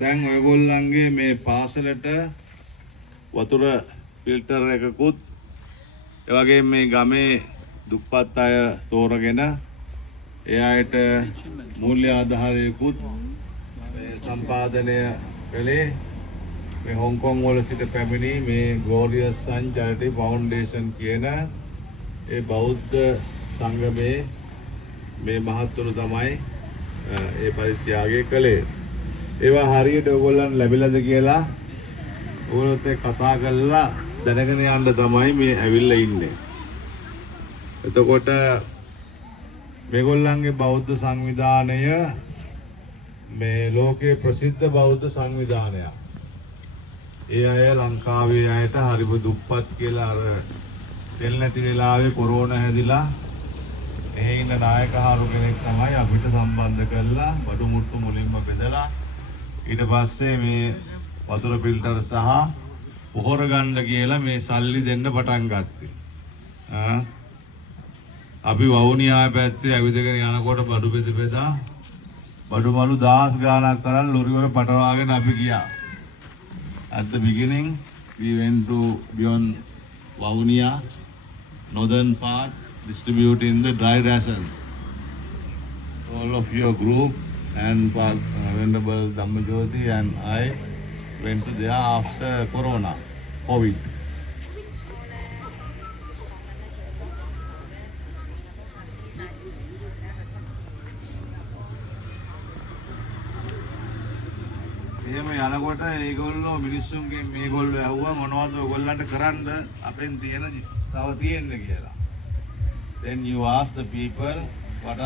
දැන් ඔයගොල්ලන්ගේ මේ පාසලට වතුර ෆිල්ටර් එකකුත් ඒ වගේම මේ ගමේ දුප්පත් අය තෝරගෙන ඒ අයට මූල්‍ය ආධාරයකුත් මේ සම්පාදනය කළේ මේ හොංකොං වල සිට පැමිණි මේ Glorious Sun Charity Foundation කියන ඒ බෞද්ධ සංගමේ මේ මහත්තුරු තමයි ඒ පරිත්‍යාගය කළේ. ඒවා හරියට ඔයගොල්ලන් ලැබිලාද කියලා ඕනොත් කතා කරලා දැනගෙන යන්න තමයි මේ ඇවිල්ලා ඉන්නේ. එතකොට මේගොල්ලන්ගේ බෞද්ධ සංවිධානය මේ ලෝකේ ප්‍රසිද්ධ බෞද්ධ සංවිධානයක්. ඒ අය ලංකාවේ අයට හරිම දුප්පත් කියලා අර තෙල් නැති වෙලාවේ කොරෝනා හැදිලා එහේ ඉන්න නායකහරු කෙනෙක් තමයි අපිට සම්බන්ධ කරලා බඩු මුට්ටු මුලින්ම බෙදලා ඊට පස්සේ මේ වතුර ෆිල්ටර් සහ පොහොර ගන්න කියලා මේ සල්ලි දෙන්න පටන් ගත්තේ. අපි වවුනියා පැත්තේ ඇවිදගෙන යනකොට බඩු බෙදා බඩු මලු 10 ගාණක් තරම් ලොරි වල පටවාගෙන අපි ගියා. At the beginning we went to beyond Vavuniya, northern part, distributing the dry rations. All of your group and Venerable Dhammajyoti and I went to there after Corona, COVID. එහෙම යනකොට ඒගොල්ලෝ මිනිස්සුන්ගේ මේගොල්ලෝ ඇහුවා මොනවද ඔයගොල්ලන්ට කරන්න අපෙන් තියෙන තව තියෙන්නේ කියලා. Then you ask the people what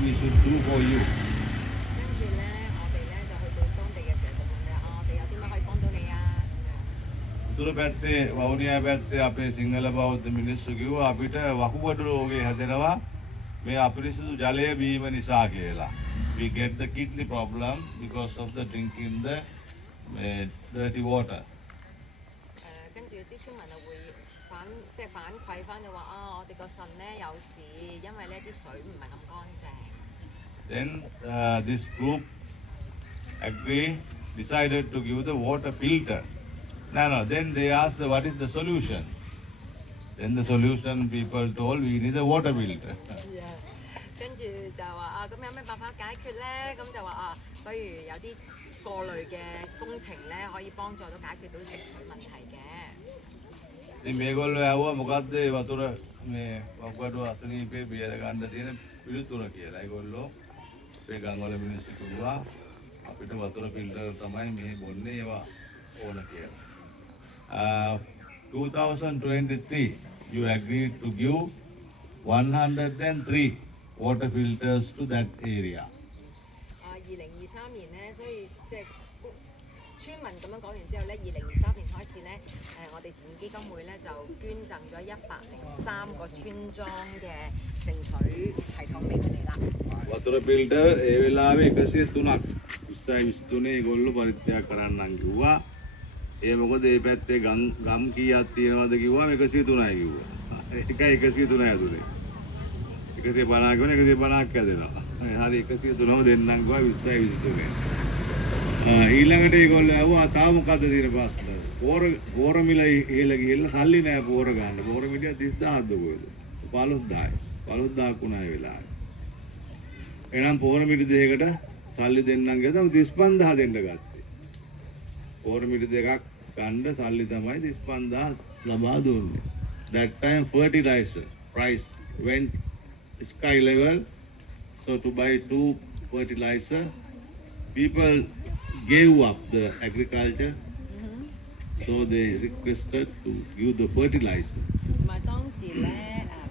we should do for you. උතුරු පැත්තේ වවුනියා පැත්තේ අපේ සිංහල බෞද්ධ මිනිස්සු කිව්වා අපිට වකුගඩු රෝගේ හැදෙනවා මේ අපිරිසිදු ජලය බීම නිසා කියලා. We get the kidney problem because of the drinking the dirty water. 跟住啲村民就會反饋翻就話我哋個腎咧有事，因為咧啲水唔係咁乾淨。Then this group decided to give the water filter. No. Then they asked what is the solution. Then the solution people told we need a water filter. 跟住就話咁有咩辦法解決咧？咁就話不如有啲過濾嘅工程咧，可以幫助到解決到食水問題嘅。ඉතින් මේගොල්ලෝ ඇහුවා මොකද්ද මේ වතුර මේ වකුගඩු අසනීපේ බේර ගන්න තියෙන පිළිතුර කියලා. ඒගොල්ලෝ මේ ගම්වල මිනිස්සු කිව්වා අපිට වතුර ෆිල්ටර් තමයි මේ බොන්නේ ඒවා ඕන කියලා. 2023 you agreed to give 103 water filters to that area. 2023年咧，所以即係村民咁樣講完之後咧，2023年開始咧，我哋慈善基金會咧就捐贈咗103個村莊嘅淨水系統俾佢哋啦。වතුර filter ඒ වෙලාවේ 103ක් 2023 ඒගොල්ලෝ පරිත්‍යාග කරන්නන් කිව්වා. ඒ මොකද මේ පැත්තේ ගම් කීයක් තියෙනවද කිව්වම 103යි කිව්වා. ඒකයි 103 ඇතුලේ. 150 කියන 150ක් ඇදෙනවා. හරි 103ම දෙන්නම් කිව්වා 2023. ඊළඟට ඒගොල්ලෝ ආවා තාම මොකද්ද තියෙන ප්‍රශ්න? පෝර මිල ඉහළ ගිහිල්ලා සල්ලි නෑ පෝර ගන්න. පෝර මිල 30000ක්ද කොහෙද? 15000යි. 15000ක් වුණා ඒ වෙලාවේ. එහෙනම් පෝර මිල දෙකකට සල්ලි දෙන්නම් කියලා 35000 දෙන්න ගත්තේ. පෝර මිල දෙකක් ගන්න සල්ලි තමයි 35000 ලබා දුන්නේ. That time fertilizer price went sky level. So to buy 2 fertilizer, people gave up the agriculture. So they requested to give the fertilizer. 同埋當時咧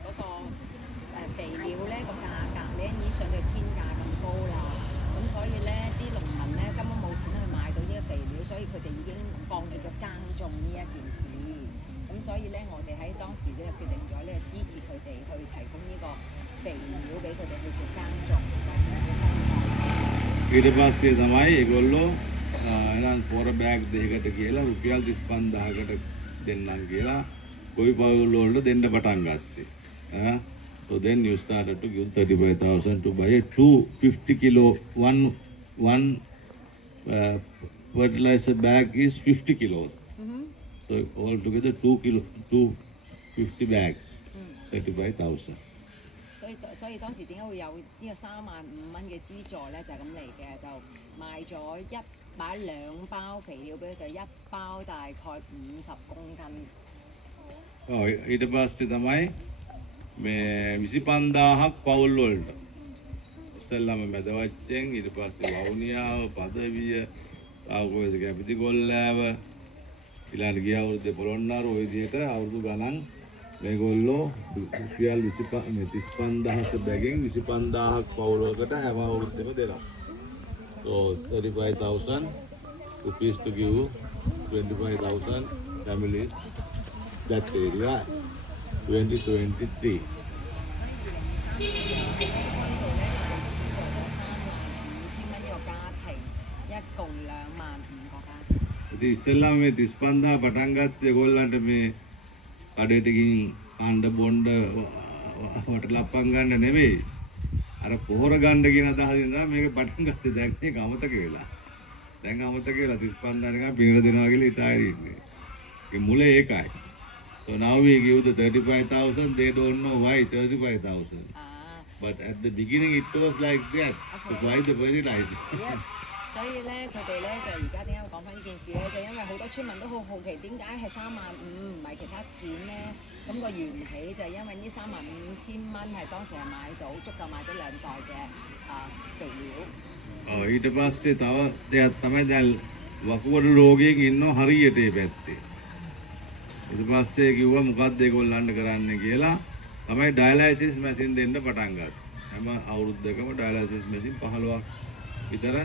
嗰個肥料咧個價格咧已經上到天價咁高啦，咁所以咧啲農民咧根本冇錢去買到呢個肥料，所以佢哋已經放棄咗耕種呢一件事。咁所以咧我哋喺當時咧決定咗咧支持佢哋去提供呢個肥料俾佢哋去做耕種或者去生產。 ඊට පස්සේ තමයි ඒගොල්ලෝ එහෙනම් පොර බෑග් දෙකකට කියලා රුපියල් 35000කට දෙන්නම් කියලා කොයි පවුල් වලට දෙන්න පටන් ගත්තේ. So then you started to give 35,000 to buy a 250 kilo, 1 one fertilizer bag is 50 kilos. So altogether 250 bags, 35,000. 所以當時點解會有呢個35000蚊嘅資助咧？就係咁嚟嘅，就買2包肥料俾佢，就1包大概50公斤。ඊට පස්සේ තමයි මේ 25000ක් පවුල් වලට. ඉස්සෙල්ලාම මැදවච්චෙන් ඊට පස්සේ වවුනියාව, පදවිය, ආවකෝද කැපිති ගොල්ලෑව, ඊළඟ ගිය අවුරුද්දේ පොළොන්නරුව ඔය විදිහට අවුරුදු ගණන් මේගොල්ලෝ රුපියල් 35000 බැගින් 25000ක් පවුලකට හැම අවුරුද්දෙම දෙනවා. So 35,000 rupees to give 25,000 families that area 2023. 35000呢個家庭，一共25000個家庭。 ඉතින් ඉස්සෙල්ලාම මේ 35000 පටන් ගත්තේ ඒගොල්ලන්ට මේ කඩේට ගිහින් අඬ බොණ්ඩ වටලප්පම් ගන්න නෙවෙයි. අර පොහොර ගන්න කියන අදහසින් තමයි මේක පටන් ගත්තේ. දැන් මේක අමතක වෙලා. දැන් අමතක වෙලා 35000 නිකන් පිනට දෙනවා කියලා හිතාගෙන ඉන්නේ. ඒ මුල ඒකයි. So now we give the 35,000. They don't know why 35,000. But at the beginning it was like that. To buy the fertilizer. 所以咧，佢哋咧就而家點解會講翻呢件事咧？就因為好多村民都好好奇點解係35000唔係其他錢咧？咁個緣起就係因為呢35000蚊係當時係買到足夠買到2袋嘅肥料。ඊට පස්සේ තව දෙයක් තමයි දැන් වකුගඩු රෝගියෙක් ඉන්නව හරියට ඒ පැත්තේ. ඊට පස්සේ කිව්වා මොකක්ද ඒගොල්ලන්ට කරන්න කියලා තමයි ඩයලයිසිස් මැෂින් දෙන්න පටන් ගත්තා. හැම අවුරුද්දකම ඩයලයිසිස් මැෂින් 15ක් විතර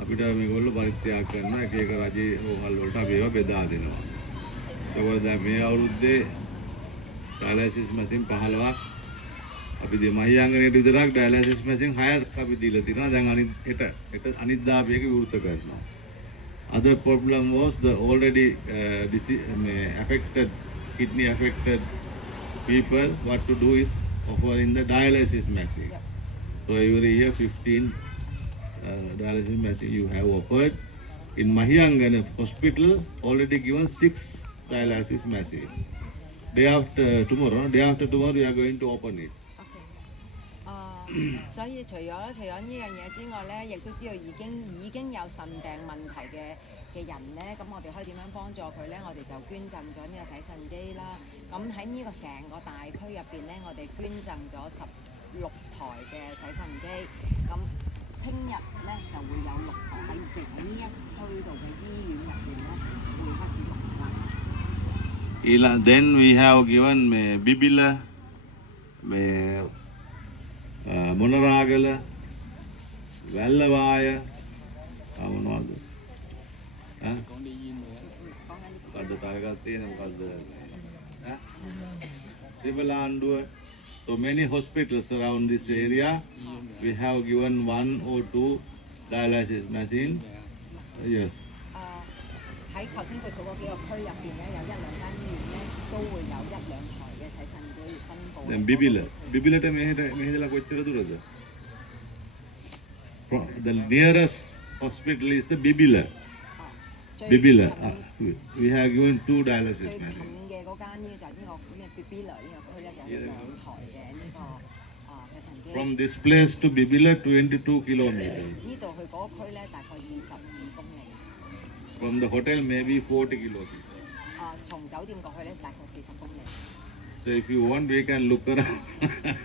අපිට මේගොල්ලෝ පරිත්‍යාග කරන එක එක රජයේ හෝහල් වලට අපි ඒවා බෙදා දෙනවා. ඒකවල දැන් මේ අවුරුද්දේ ඩයලයිසිස් මැෂින් 15ක් අපි දෙමහියංගනේට විතරක් ඩයලයිසිස් මැෂින් 6ක් අපි දීලා තිනවා. දැන් හෙට අනිද්දා අපි ඒක විවෘත කරනවා. Other problem was the already affected kidney affected people. What to do is offering the dialysis machine. So every year 15 dialysis machine you have offered. In Mahiyangana hospital already given 6 dialysis machine. Day after tomorrow we are going to open it. 所以除咗呢樣嘢之外咧，亦都知道已經有腎病問題嘅人咧，咁我哋可以點樣幫助佢咧？我哋就捐贈咗呢個洗腎機啦。咁喺呢個成個大區入邊咧，我哋捐贈咗16台嘅洗腎機。咁聽日咧就會有6台喺直喺呢一區度嘅醫院入邊咧會開始用啦。Then we have given Bibila, Monaragala, Wellawaya, මොනවද? මොකද්ද තව එකක් තියෙන මොකද්ද? ත්‍රිවලාන්දුව. So many hospitals around this area we have given 1 or 2 dialysis machine. Yes. 喺頭先佢數嗰幾個區入邊咧，有1-2間醫院咧都會有1-2台嘅洗腎機分佈。දැන් බිබිලට මෙහෙදලා කොච්චර දුරද? The nearest hospital is the Bibila. Bibila. We have given 2 dialysis machines. 最近嘅嗰間呢就係呢個咩 Bibila 呢個區咧，就有2台嘅呢個洗腎機。From this place to Bibila 22 kilometers. 呢度去嗰個區咧大概22公里。From the hotel maybe 40 kilometers. 從酒店過去咧大概40公里。So if you want we can look around,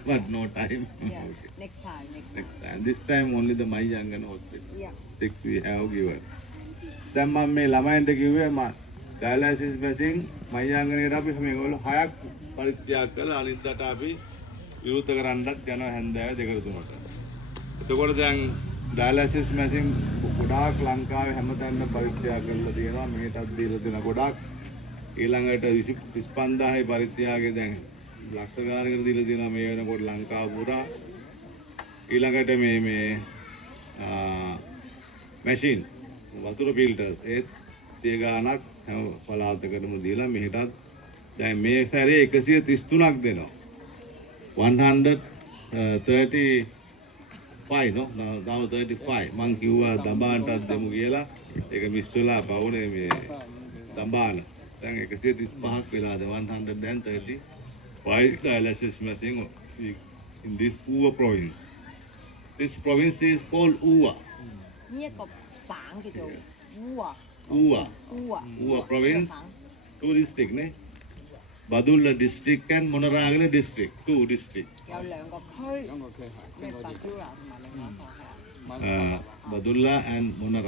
but no time. Yeah. Next time. This time only the Mahiyangana hospital. Yeah. 6 we have given. දැන් මම මේ ළමයින්ට කිව්වේ ඩයලයිසිස් machine මහියංගනේට අපි මේගොල්ලෝ 6ක් පරිත්‍යාග කළා. අනිද්දාට අපි විවෘත කරන්නත් යනවා හැන්දෑව 2-3ට. එතකොට දැන් ඩයලයිසිස් මැෂින් ගොඩාක් ලංකාවේ හැමතැනම පරිත්‍යාග කරලා තියෙනවා. මෙහෙටත් දීලා දෙන ගොඩාක්. ඊළඟට 25000යි පරිත්‍යාගය දැන් ලක්ෂ ගානකට දීලා තියෙනවා මේ වෙනකොට ලංකාව පුරා. ඊළඟට මේ මැෂින් වතුර ෆිල්ටර්ස් ඒත් 100 ගානක් හැම පළාතකටම දීලා මෙහෙටත් දැන් මේ සැරේ 133ක් දෙනවා. 130 5 no now 35 මං කිව්වා දඹානටත් දෙමු කියලා ඒක මිස් වෙලා පවුනේ මේ දඹාන දැන් 135ක් වෙලාද 135 dialysis machine in this Uva province. This province is called Uva. 呢一個省叫做烏啊 Uva 烏啊 Uva province 2 district 呢 Badulla district and Monaragala district 2 district 有兩個區，即係 Badula 同埋另外一個係啊。Badulla and Monaragala